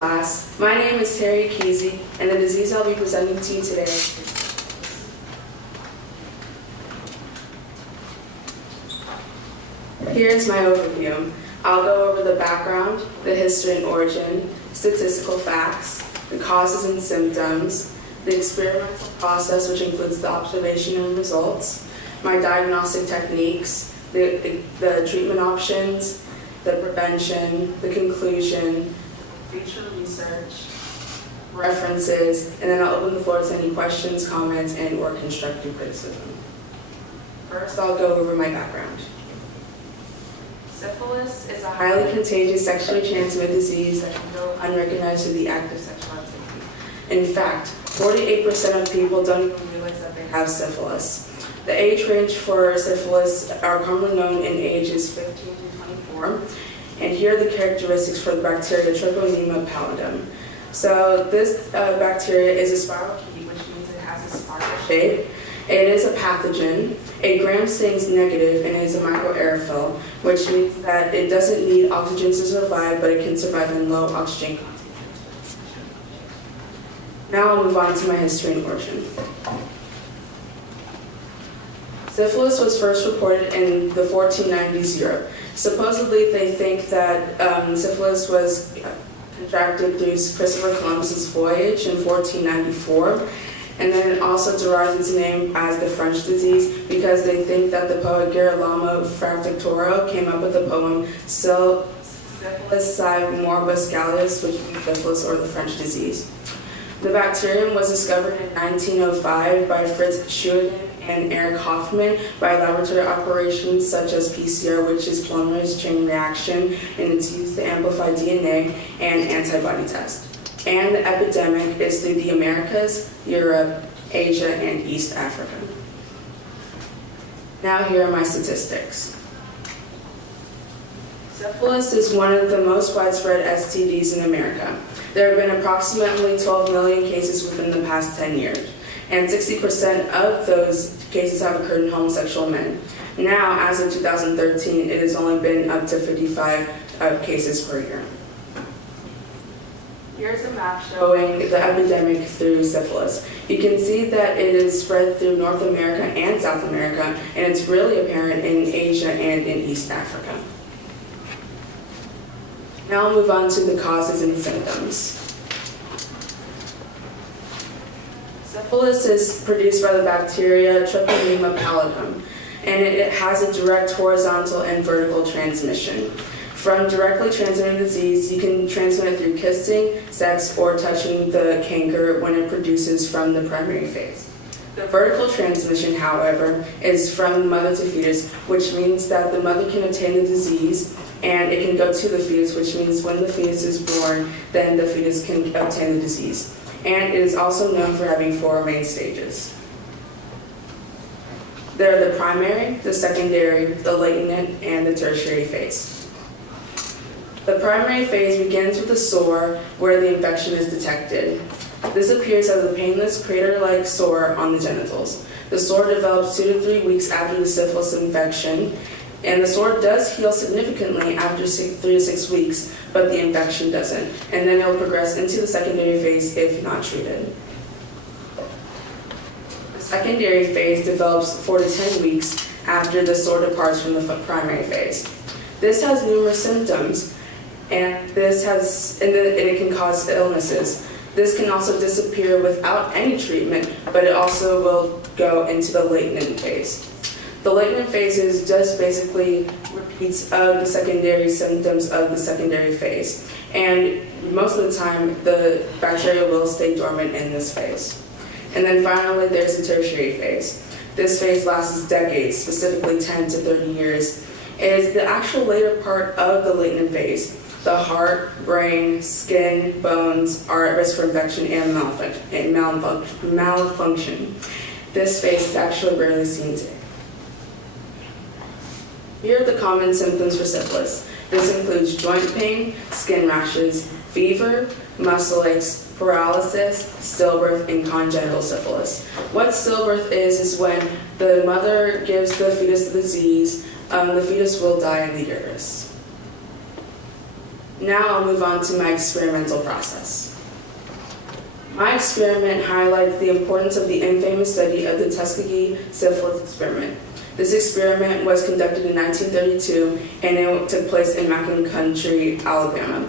Class. My name is Tera Ekezie, and the disease I'll be presenting to you today is Here's my overview. I'll go over the background, the history and origin, statistical facts, the causes and symptoms, the experimental process, which includes the observation and results, my diagnostic techniques, the treatment options, the prevention, the conclusion, future research, references, and then I'll open the floor to any questions, comments, and or constructive criticism. First, I'll go over my background. Syphilis is a highly contagious sexually transmitted disease that can go unrecognized through the act of sexual activity. In fact, 48% of people don't even realize that they have syphilis. The age range for syphilis are commonly known in ages 15 to 24. And here are the characteristics for the bacteria Treponema pallidum. So this bacteria is a spiral key, which means it has a spiral shape. It is a pathogen. A gram stains negative and it is a microaerophil, which means that it doesn't need oxygen to survive, but it can survive in low oxygen concentration. Now I'll move on to my history and origin. Syphilis was first reported in the 1490s Europe. Supposedly, they think that syphilis was contracted through Christopher Columbus's voyage in 1494, and then it also derives its name as the French disease because they think that the poet Girolamo Fractoro came up with the poem Syphilis sive morbus Gallius, which means syphilis or the French disease. The bacterium was discovered in 1905 by Fritz Schuyten and Eric Hoffman by laboratory operations such as PCR, which is polymerase chain reaction, and it's used to amplify DNA and antibody test. And the epidemic is through the Americas, Europe, Asia, and East Africa. Now here are my statistics. Syphilis is one of the most widespread STDs in America. There have been approximately 12 million cases within the past 10 years, and 60% of those cases have occurred in homosexual men. Now, as of 2013, it has only been up to 55 cases per year. Here's a map showing the epidemic through syphilis. You can see that it is spread through North America and South America, and it's really apparent in Asia and in East Africa. Now I'll move on to the causes and symptoms. Syphilis is produced by the bacteria Treponema pallidum, and it has a direct horizontal and vertical transmission. From directly transmitted disease, you can transmit it through kissing, sex, or touching the canker when it produces from the primary phase. The vertical transmission, however, is from mother to fetus, which means that the mother can obtain the disease and it can go to the fetus, which means when the fetus is born, then the fetus can obtain the disease. And it is also known for having 4 main stages. There are the primary, the secondary, the latent, and the tertiary phase. The primary phase begins with a sore where the infection is detected. This appears as a painless crater-like sore on the genitals. The sore develops 2 to 3 weeks after the syphilis infection, and the sore does heal significantly after 3 to 6 weeks, but the infection doesn't. And then it will progress into the secondary phase if not treated. The secondary phase develops 4 to 10 weeks after the sore departs from the primary phase. This has numerous symptoms, and it can cause illnesses. This can also disappear without any treatment, but it also will go into the latent phase. The latent phase is just basically repeats of the secondary symptoms of the secondary phase. And most of the time, the bacteria will stay dormant in this phase. And then finally, there's the tertiary phase. This phase lasts decades, specifically 10 to 30 years. It is the actual later part of the latent phase. The heart, brain, skin, bones are at risk for infection and malfunction. This phase is actually rarely seen today. Here are the common symptoms for syphilis. This includes joint pain, skin rashes, fever, muscle aches, paralysis, stillbirth, and congenital syphilis. What stillbirth is when the mother gives the fetus the disease, the fetus will die in the uterus. Now I'll move on to my experimental process. My experiment highlights the importance of the infamous study of the Tuskegee syphilis experiment. This experiment was conducted in 1932 and it took place in Macon County, Alabama.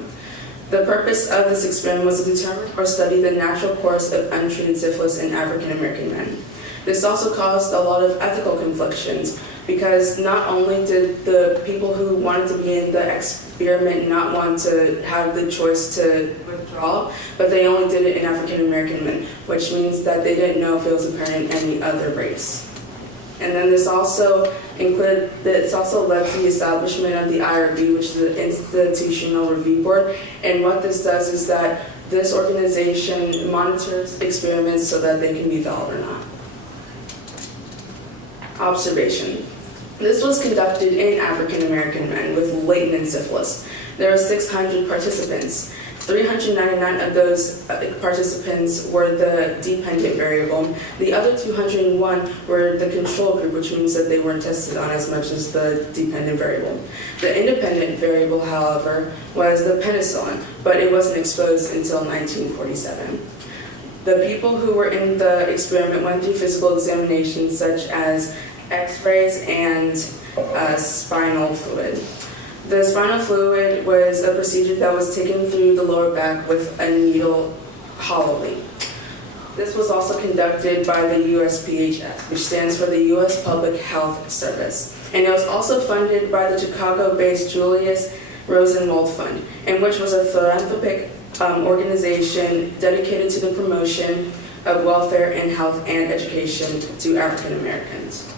The purpose of this experiment was to determine or study the natural course of untreated syphilis in African American men. This also caused a lot of ethical conflictions because not only did the people who wanted to be in the experiment not want to have the choice to withdraw, but they only did it in African American men, which means that they didn't know if it was apparent in any other race. And then this also led to the establishment of the IRB, which is the Institutional Review Board. And what this does is that this organization monitors experiments so that they can be valid or not. Observation. This was conducted in African American men with latent syphilis. There were 600 participants. 399 of those participants were the dependent variable. The other 201 were the control group, which means that they weren't tested on as much as the dependent variable. The independent variable, however, was the penicillin, but it wasn't exposed until 1947. The people who were in the experiment went through physical examinations such as x-rays and spinal fluid. The spinal fluid was a procedure that was taken through the lower back with a needle hollowly. This was also conducted by the USPHS, which stands for the U.S. Public Health Service. And it was also funded by the Chicago-based Julius Rosenwald Fund, and which was a philanthropic organization dedicated to the promotion of welfare and health and education to African Americans.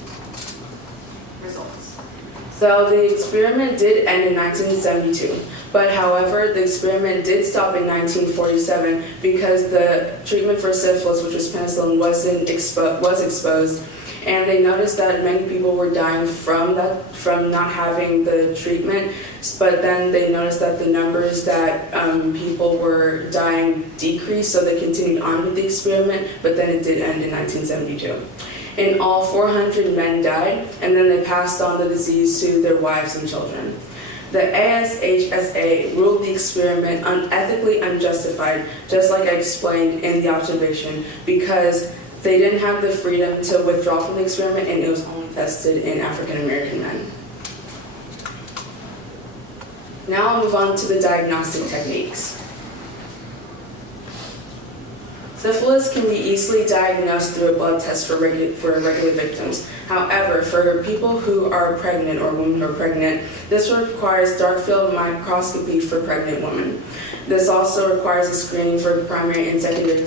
So the experiment did end in 1972, but however, the experiment did stop in 1947 because the treatment for syphilis, which was penicillin, was exposed, and they noticed that many people were dying from not having the treatment, but then they noticed that the numbers that people were dying decreased, so they continued on with the experiment, but then it did end in 1972. In all, 400 men died, and then they passed on the disease to their wives and children. The ASHSA ruled the experiment unethically unjustified, just like I explained in the observation, because they didn't have the freedom to withdraw from the experiment, and it was only tested in African American men. Now I'll move on to the diagnostic techniques. Syphilis can be easily diagnosed through a blood test for regular victims. However, for people who are pregnant or women who are pregnant, this requires dark field microscopy for pregnant women. This also requires a screening for primary and secondary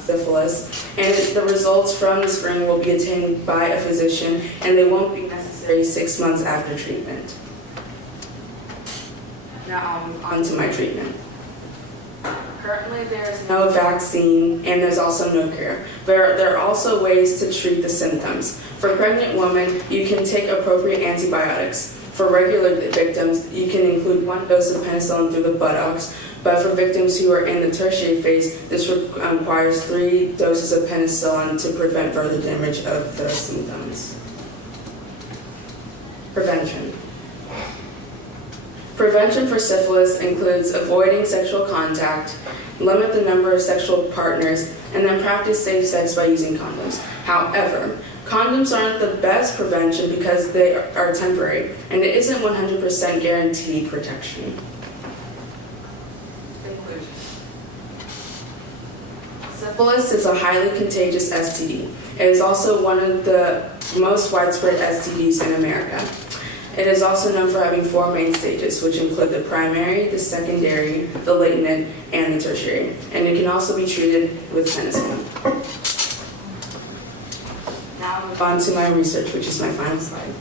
syphilis, and the results from the screening will be obtained by a physician, and they won't be necessary 6 months after treatment. Now I'll move on to my treatment. Currently, there is no vaccine, and there's also no cure. There are also ways to treat the symptoms. For pregnant women, you can take appropriate antibiotics. For regular victims, you can include 1 dose of penicillin through the buttocks, but for victims who are in the tertiary phase, this requires 3 doses of penicillin to prevent further damage of the symptoms. Prevention. Prevention for syphilis includes avoiding sexual contact, limit the number of sexual partners, and then practice safe sex by using condoms. However, condoms aren't the best prevention because they are temporary, and it isn't 100% guaranteed protection. Conclusion. Syphilis is a highly contagious STD. It is also one of the most widespread STDs in America. It is also known for having 4 main stages, which include the primary, the secondary, the latent, and the tertiary. And it can also be treated with penicillin. Now I'll move on to my research, which is my final slide.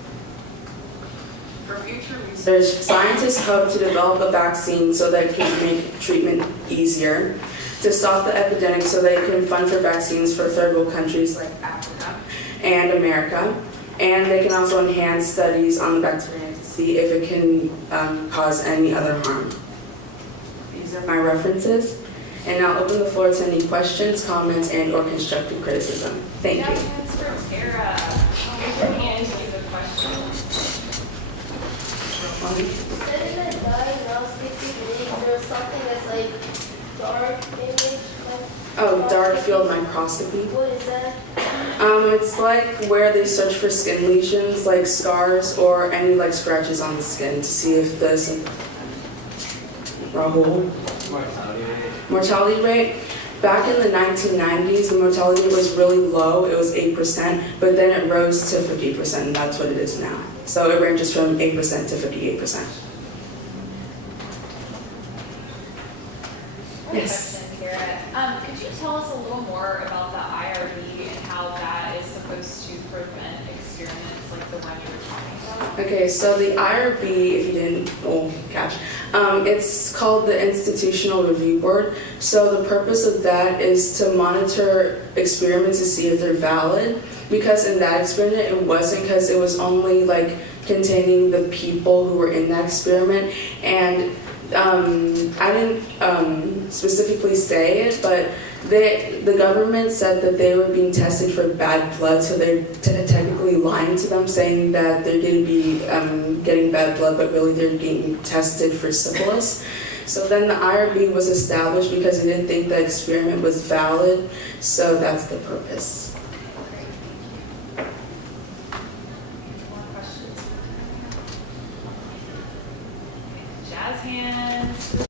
For future research, scientists hope to develop a vaccine so that it can make treatment easier, to stop the epidemic so they can fund for vaccines for third world countries like Africa and America. And they can also enhance studies on the bacteria to see if it can cause any other harm. These are my references. And I'll open the floor to any questions, comments, and or constructive criticism. Thank you. Questions for Tera. Raise your hand if you have a question. Studying the Diagnostic Techniques something that's like dark image? Oh, dark field microscopy. What is that? It's like where they search for skin lesions, like scars or any like scratches on the skin to see if there's a Rahul. Mortality rate. Back in the 1990s, the mortality rate was really low. It was 8%, but then it rose to 50%, and that's what it is now. So it ranges from 8% to 58%. Yes. Question, Tara. Could you tell us a little more about the IRB and how that is supposed to prevent experiments like the one you were talking about? Okay, so the IRB, if you didn't catch, it's called the Institutional Review Board. So the purpose of that is to monitor experiments to see if they're valid. Because in that experiment, it wasn't, because it was only like containing the people who were in that experiment. And I didn't specifically say it, but the government said that they were being tested for bad blood, so they're technically lying to them, saying that they're going to be getting bad blood, but really they're getting tested for syphilis. So then the IRB was established because they didn't think the experiment was valid, so that's the purpose. More questions? Jazz hands.